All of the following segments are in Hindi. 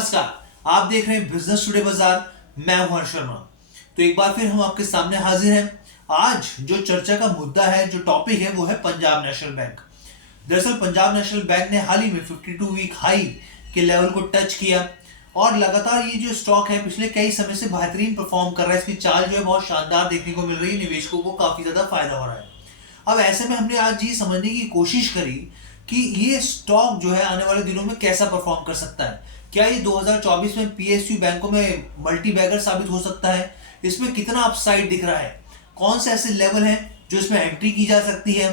नमस्कार, आप देख रहे हैं बिजनेस टुडे बाजार। मैं हूं हर्ष शर्मा। तो एक बार फिर हम आपके सामने हाजिर हैं। आज जो चर्चा का मुद्दा है, जो टॉपिक है, वो है पंजाब नेशनल बैंक। दरअसल पंजाब नेशनल बैंक ने हाल ही में 52 वीक हाई के लेवल को टच किया और लगातार ये जो स्टॉक है पिछले कई समय से बेहतरीन परफॉर्म कर रहा है। इसकी चाल जो है बहुत शानदार देखने को मिल रही है, निवेशकों को काफी ज्यादा फायदा हो रहा है। अब ऐसे में हमने आज ये समझने की कोशिश करी कि ये स्टॉक जो है आने वाले दिनों में कैसा परफॉर्म कर सकता है। क्या ये 2024 में पीएसयू बैंकों में मल्टी बैगर साबित हो सकता है? इसमें कितना अपसाइड दिख रहा है? कौन से ऐसे लेवल हैं जो इसमें एंट्री की जा सकती है,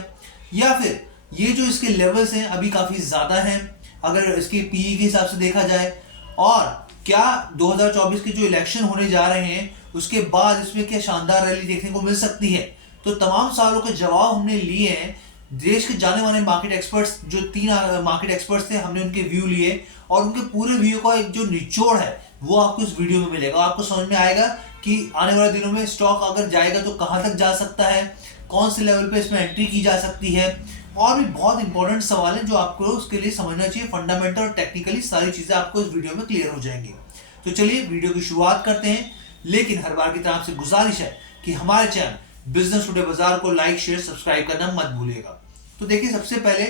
या फिर ये जो इसके लेवल्स हैं अभी काफी ज्यादा हैं अगर इसके पीई के हिसाब से देखा जाए, और क्या 2024 के जो इलेक्शन होने जा रहे हैं उसके बाद इसमें क्या शानदार रैली देखने को मिल सकती है। तो तमाम सवालों के जवाब हमने लिए हैं। देश के जाने माने मार्केट एक्सपर्ट्स, जो 3 मार्केट एक्सपर्ट्स थे, हमने उनके व्यू लिए और उनके पूरे व्यू का एक जो निचोड़ है वो आपको इस वीडियो में मिलेगा। आपको समझ में आएगा कि आने वाले दिनों में स्टॉक अगर जाएगा तो कहां तक जा सकता है, कौन से लेवल पे इसमें एंट्री की जा सकती है, और भी बहुत इंपॉर्टेंट सवाल है जो आपको उसके लिए समझना चाहिए। फंडामेंटल और टेक्निकली सारी चीजें आपको इस वीडियो में क्लियर हो जाएंगी। तो चलिए वीडियो की शुरुआत करते हैं, लेकिन हर बार की तरह आपसे गुजारिश है कि हमारे चैनल बिजनेस टुडे बाजार को लाइक शेयर सब्सक्राइब करना मत भूलिएगा। तो देखिए, सबसे पहले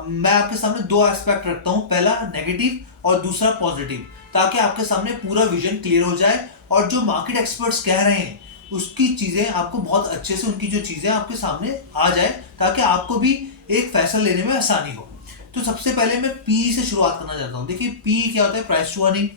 मैं आपके सामने 2 एस्पेक्ट रखता हूं, पहला नेगेटिव और दूसरा पॉजिटिव, ताकि आपके सामने पूरा विजन क्लियर हो जाए और जो मार्केट एक्सपर्ट्स कह रहे हैं उसकी चीजें आपको बहुत अच्छे से, उनकी जो चीजें आपके सामने आ जाए, ताकि आपको भी एक फैसला लेने में आसानी हो। तो सबसे पहले मैं पी से शुरुआत करना चाहता हूं। देखिए, पी क्या होता है? Price to earning.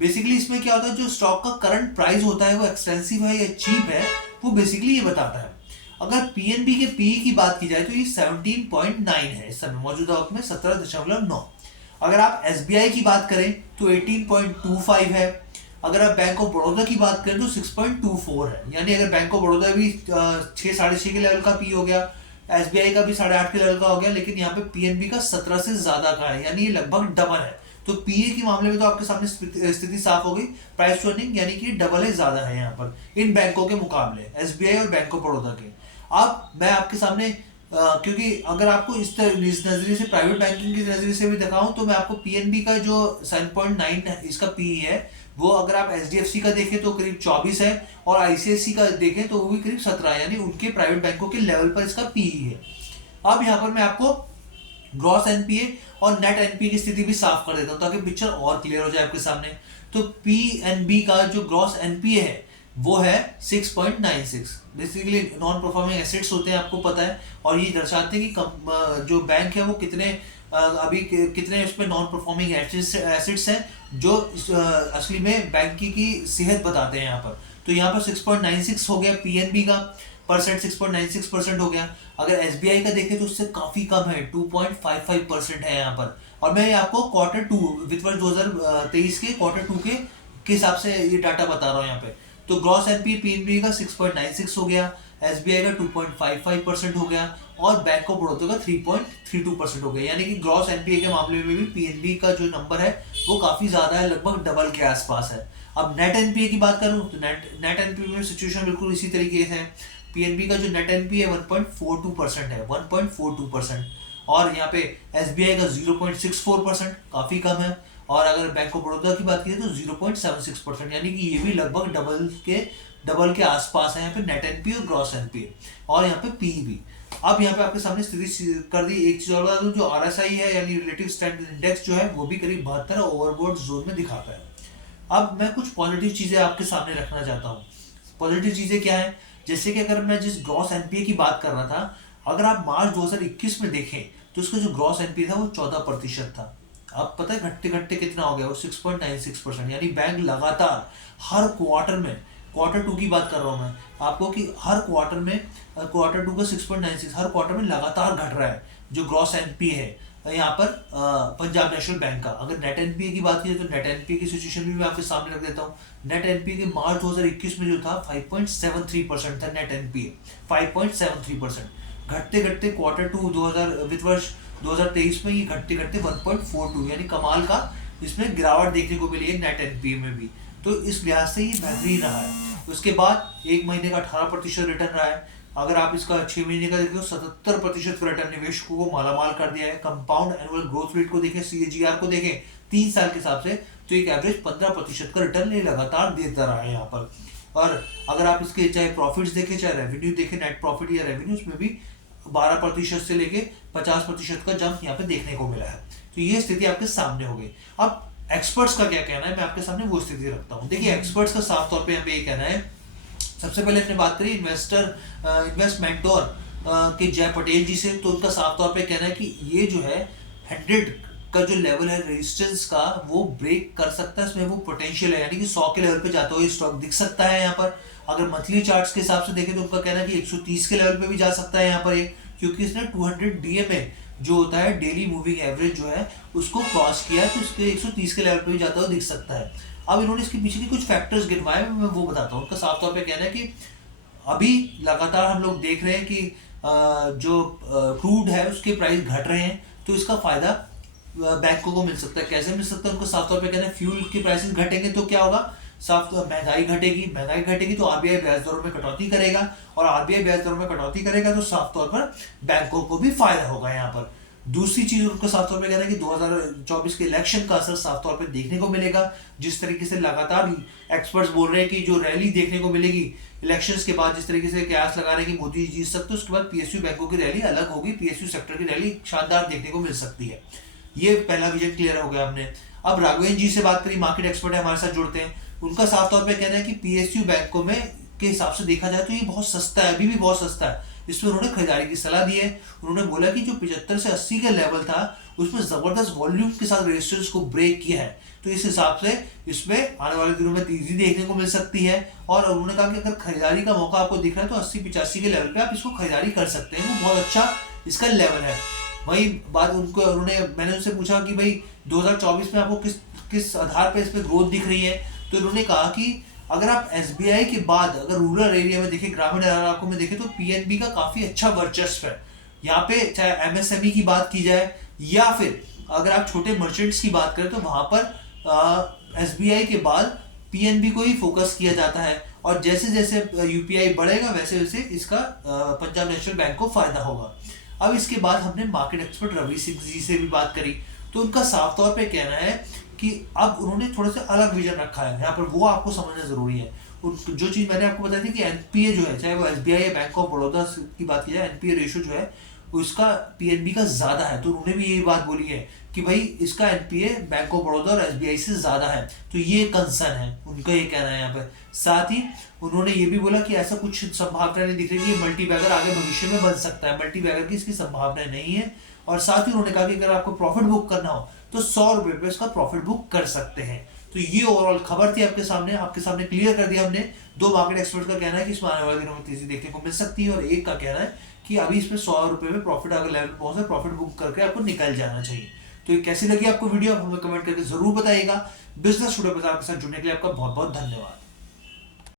बेसिकली इसमें क्या होता है, जो स्टॉक का करंट प्राइस होता है वो एक्सपेंसिव है या चीप है, वो बेसिकली ये बताता है। अगर पीएनबी के पी की बात की जाए तो ये 17.9 है इस समय, मौजूदा वक्त में 17.9। अगर आप एसबीआई की बात करें तो 18.25 है। अगर आप बैंक ऑफ बड़ौदा की बात करें तो 6.24 है। यानी अगर बैंक ऑफ बड़ौदा भी 6 साढ़े 6 के लेवल का पी हो गया, एसबीआई का भी 8.5 के लेवल का हो गया, लेकिन यहाँ पे पीएनबी का 17 से ज्यादा का है, यानी ये लगभग डबल है। तो पीए के मामले में तो आपके सामने स्थिति साफ हो गई। प्राइस टू अर्निंग यानी कि डबल है, ज्यादा है यहाँ पर इन बैंकों के मुकाबले, एसबीआई और बैंक ऑफ बड़ौदा के। अब मैं आपके सामने क्योंकि अगर आपको इस नजरिए से, प्राइवेट बैंकिंग के नजरिए से भी दिखाऊं, तो मैं आपको पीएनबी का जो 7.9 इसका पीई है, वो अगर आप एचडीएफसी का देखें तो करीब 24 है, और आईसीआईसी का देखें तो वो भी करीब 17 है। यानी उनके प्राइवेट बैंकों के लेवल पर इसका पीई है। अब यहाँ पर मैं आपको ग्रॉस एनपीए और नेट एनपीए की स्थिति भी साफ कर देता हूं, ताकि पिक्चर और क्लियर हो जाए आपके सामने। तो पीएनबी का जो ग्रॉस एनपीए है वो है 6.96। बेसिकली नॉन परफॉर्मिंग एसेट्स होते हैं, आपको पता है, और ये दर्शाते हैं कि जो बैंक है वो अभी कितने उसमें नॉन परफॉर्मिंग एसेट्स हैं, जो असली में बैंक की सेहत बताते हैं यहाँ पर। तो यहाँ पर 6.96 हो गया पीएनबी का परसेंट, 6.96% हो गया। अगर एसबीआई का देखें तो उससे काफी कम है, 2.55% है यहाँ पर। और मैं आपको Q2 वित्त वर्ष 2023 के Q2 के हिसाब से ये डाटा बता रहा हूँ यहाँ पे। तो ग्रॉस एनपीए पीएनबी का 6.96 हो गया, एसबीआई का 2.55% हो गया, और बैंक ऑफ बड़ौदा का 3.32% हो गया। यानी कि ग्रॉस एनपीए के मामले में भी पीएनबी का जो नंबर है वो काफी ज्यादा है, लगभग डबल के आसपास है। अब नेट एनपीए की बात करूं तो नेट एनपीए में सिचुएशन बिल्कुल इसी तरीके से है। पीएनबी का जो नेट एनपीए 1.42% है, 1.42%, और यहाँ पे एसबीआई का 0.64%, काफी कम है। और अगर बैंक ऑफ बड़ौदा की बात करें तो 0.76%, यानी कि ये भी लगभग डबल के आसपास है यहाँ पे नेट एनपीए और ग्रॉस एनपीए, और यहाँ पे पी भी। अब यहाँ पे आपके सामने स्थिति कर दी। एक चीज और बता दूं, जो आरएसआई है यानी रिलेटिव स्ट्रेंथ इंडेक्स जो है वो भी करीब 72 ओवरबोट जोन में दिखाता है। अब मैं कुछ पॉजिटिव चीजें आपके सामने रखना चाहता हूँ। पॉजिटिव चीजें क्या है? जैसे कि अगर मैं जिस ग्रॉस एनपीए की बात कर रहा था, अगर आप मार्च 2021 में देखें तो उसका जो ग्रॉस एनपीए था वो 14% था। अब पता है घटते घटते कितना हो गया, वो 6.96%। यानी बैंक लगातार हर क्वार्टर में, Q2 की बात कर रहा हूं मैं आपको, कि हर क्वार्टर में Q2 का 6.96 हर क्वार्टर में लगातार घट रहा है जो ग्रॉस एनपीए है यहाँ पर पंजाब नेशनल बैंक का। अगर नेट एनपीए की बात की तो नेट एनपीए की सिचुएशन भी मैं आपके सामने रख देता हूँ। नेट एनपीए के मार्च 2021 में जो था 5.73% था नेट एनपीए, 5.73%। घटते घटते Q2 वित्त वर्ष 2023 में ये घटते घटते 1.42, यानी कमाल का इसमें गिरावट देखने को मिली है नेट एनपीए में भी। तो इस लिहाज से ये बेहतरीन रहा है। उसके बाद 1 महीने का 18% रिटर्न रहा है। अगर आप इसका 6 महीने का देखें तो 77% रिटर्न निवेशकों को मालामाल कर दिया है। कंपाउंड एनुअल ग्रोथ रेट को देखें, CAGR को देखें 3 साल के हिसाब से तो एक एवरेज 15% का रिटर्न ये लगातार देता रहा है यहाँ पर। और अगर आप इसके चाहे प्रॉफिट्स देखें, चाहे रेवेन्यू देखें, नेट प्रॉफिट या रेवेन्यूज में भी 12% से लेके 50% का जंप यहाँ पे देखने को मिला है। तो ये स्थिति आपके सामने हो गई। अब एक्सपर्ट्स का क्या कहना है, मैं आपके सामने वो स्थिति रखता हूँ। देखिए एक्सपर्ट्स का साफ तौर पे हमें ये कहना है, सबसे पहले हमने बात करी इन्वेस्टमेंटोर के जय पटेल जी से, तो उनका साफ तौर पे कहना है कि ये जो है 100 का जो लेवल है रेजिस्टेंस का वो ब्रेक कर सकता है, इसमें वो पोटेंशियल है, यानी कि 100 के लेवल पे जाता हुआ स्टॉक दिख सकता है यहाँ पर। अगर मंथली चार्ट्स के हिसाब से देखें तो उनका कहना है कि 130 के लेवल पे भी जा सकता है यहाँ पर ये, क्योंकि इसने 200 डीएमए जो होता है डेली मूविंग एवरेज जो है उसको क्रॉस किया है, तो इसके 130 के लेवल पे भी जाता हुआ दिख सकता है। अब इन्होंने इसके पीछे के कुछ फैक्टर्स गिनवाए, मैं वो बताता हूँ। उनका साफ तौर पे कहना है कि अभी लगातार हम लोग देख रहे हैं कि जो क्रूड है उसके प्राइस घट रहे हैं, तो इसका फायदा बैंकों को मिल सकता है। कैसे मिल सकता है, उनको साफ तौर पे कहना है फ्यूल के प्राइसेस घटेंगे तो क्या होगा, साफ तौर महंगाई घटेगी तो आरबीआई ब्याज दरों में कटौती करेगा, और आरबीआई ब्याज दरों में कटौती करेगा तो साफ तौर पर बैंकों को भी फायदा होगा यहाँ पर। दूसरी चीज उनको साफ तौर पे कहना है कि 2024 के इलेक्शन का असर साफ तौर पे देखने को मिलेगा। जिस तरीके से लगातार एक्सपर्ट्स बोल रहे हैं कि जो रैली देखने को मिलेगी इलेक्शंस के बाद, जिस तरीके से कयास लगा रहे हैं कि मोदी जीत सकते हैं, उसके बाद पीएसयू बैंकों की रैली अलग होगी, पीएसयू सेक्टर की रैली शानदार देखने को मिल सकती है। ये पहला विजन क्लियर हो गया हमने। अब राघवेंद्र जी से बात करी, मार्केट एक्सपर्ट है, हमारे साथ जुड़ते हैं। उनका साफ तौर पे कहना है कि पीएसयू बैंकों में के हिसाब से देखा जाए तो ये बहुत सस्ता है, अभी भी बहुत सस्ता है। इसमें उन्होंने खरीदारी की सलाह दी है। उन्होंने बोला कि जो 75 से 80 का लेवल था उसमें जबरदस्त वॉल्यूम के साथ रेजिस्टेंस को ब्रेक किया है, तो इस हिसाब से इसमें आने वाले दिनों में तेजी देखने को मिल सकती है। और उन्होंने कहा कि अगर खरीदारी का मौका आपको दिख रहा है तो 80-85 के लेवल पे आप इसको खरीदारी कर सकते हैं, वो बहुत अच्छा इसका लेवल है। वही बात मैंने उनसे पूछा कि भाई 2024 में आपको किस आधार पे इस पे ग्रोथ दिख रही है, तो उन्होंने कहा कि अगर आप एसबीआई के बाद अगर रूरल एरिया में देखें, ग्रामीण इलाकों में देखें, तो पीएनबी का काफी अच्छा वर्चस्व है यहाँ पे। चाहे एमएसएमई की बात की जाए या फिर अगर आप छोटे मर्चेंट्स की बात करें, तो वहां पर एसबीआई के बाद पीएनबी को ही फोकस किया जाता है। और जैसे जैसे यूपीआई बढ़ेगा वैसे वैसे इसका पंजाब नेशनल बैंक को फायदा होगा। अब इसके बाद हमने मार्केट एक्सपर्ट रवि सिंह जी से भी बात करी, तो उनका साफ तौर पे कहना है कि अब उन्होंने थोड़ा सा अलग विजन रखा है यहाँ पर, वो आपको समझना जरूरी है। जो चीज मैंने आपको बताई थी कि एनपीए जो है, चाहे वो एसबीआई या बैंक ऑफ बड़ौदा की बात की जाए, एनपीए रेशियो जो है उसका पीएनबी का ज्यादा है, तो उन्होंने भी यही बात बोली है कि भाई इसका एनपीए बैंक ऑफ बड़ौदा और एसबीआई से ज्यादा है, तो ये कंसर्न है उनका, ये कहना है यहाँ पर। साथ ही उन्होंने ये भी बोला कि ऐसा कुछ संभावना नहीं दिख रही कि मल्टी बैगर आगे भविष्य में बन सकता है, मल्टी बैगर की इसकी संभावना नहीं है। और साथ ही उन्होंने कहा कि अगर आपको प्रॉफिट बुक करना हो तो 100 रुपए पे इसका प्रॉफिट बुक कर सकते हैं। तो ये ओवरऑल खबर थी आपके सामने क्लियर कर दिया हमने। दो मार्केट एक्सपर्ट का कहना है कि इसमें आने वाले दिनों में तेजी देखने को मिल सकती है, और एक का कहना है कि अभी इसमें 100 रुपए में प्रॉफिट अगर लेवल पहुंचे, प्रॉफिट बुक करके आपको निकल जाना चाहिए। तो ये कैसी लगी आपको वीडियो, हमें कमेंट करके जरूर बताइएगा। बिजनेस टुडे बाजार के साथ जुड़ने के लिए आपका बहुत बहुत धन्यवाद।